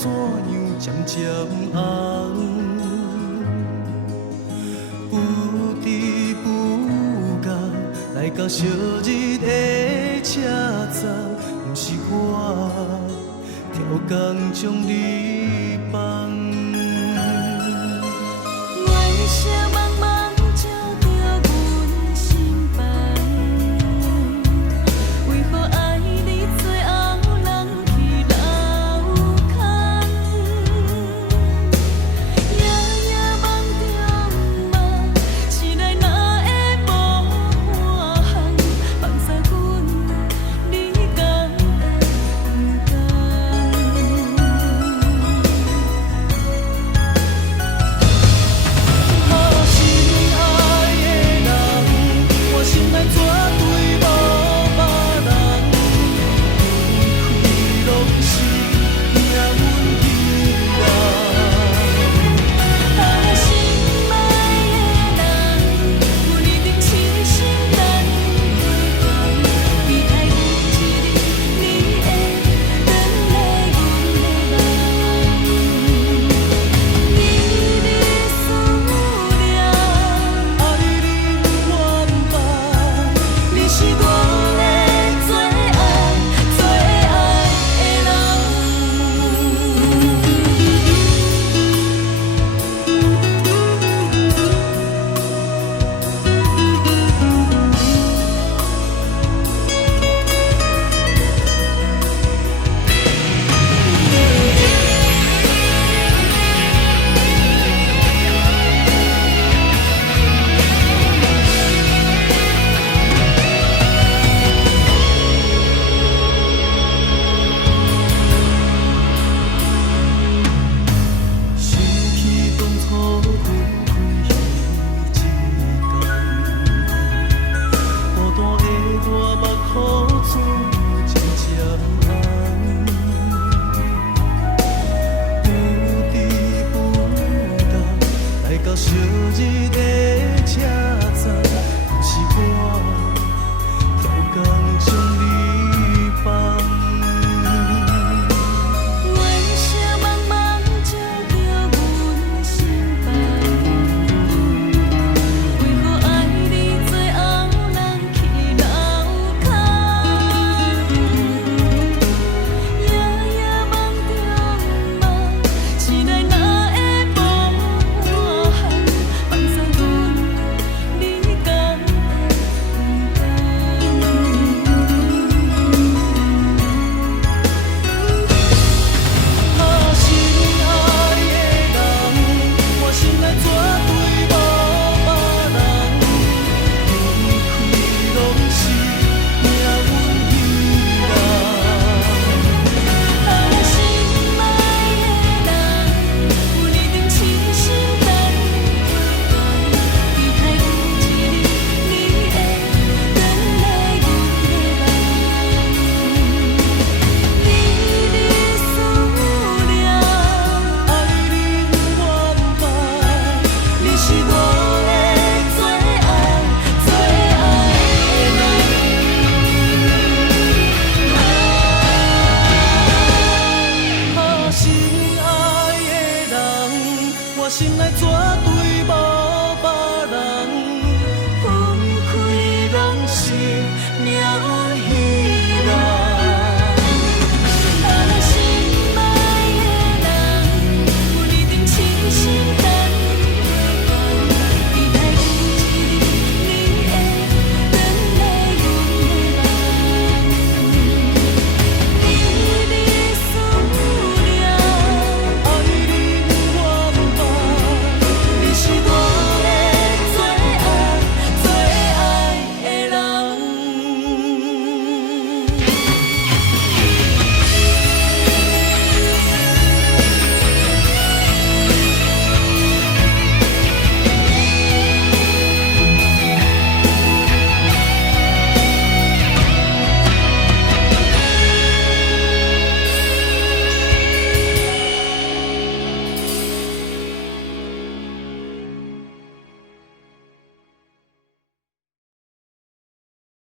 怎样渐渐红？不知不觉来到烧日的车站，不是我挑工将你放。月色茫茫照着阮心房，为何爱你最后人去楼空？夜夜梦中梦，醒来哪会无半项？放下阮，你敢会不甘？好心爱的人，我心内绝对无别人，开拢是命运引人。好心爱的人，阮一定痴心等对方，期待有一日你会回来阮的梦。你的思念，爱你不愿放，你是我的最爱最爱的想起当初分开彼一天，孤单的我目眶怎渐渐红？不知不觉来到烧日的车站，不是我挑工将你放。月色茫茫照着阮心房，为何爱你最后人去楼空？夜夜梦中梦，醒来哪会无半项？放下阮，你敢会不甘？好心爱的人，我心内绝对无别人，离开拢是命运引人。好心爱的人，阮一定痴心等对方，期待有一日你会回来阮的梦。你的思念，爱你不愿放，你是我的最爱最爱的人。好心爱的人，我心内绝对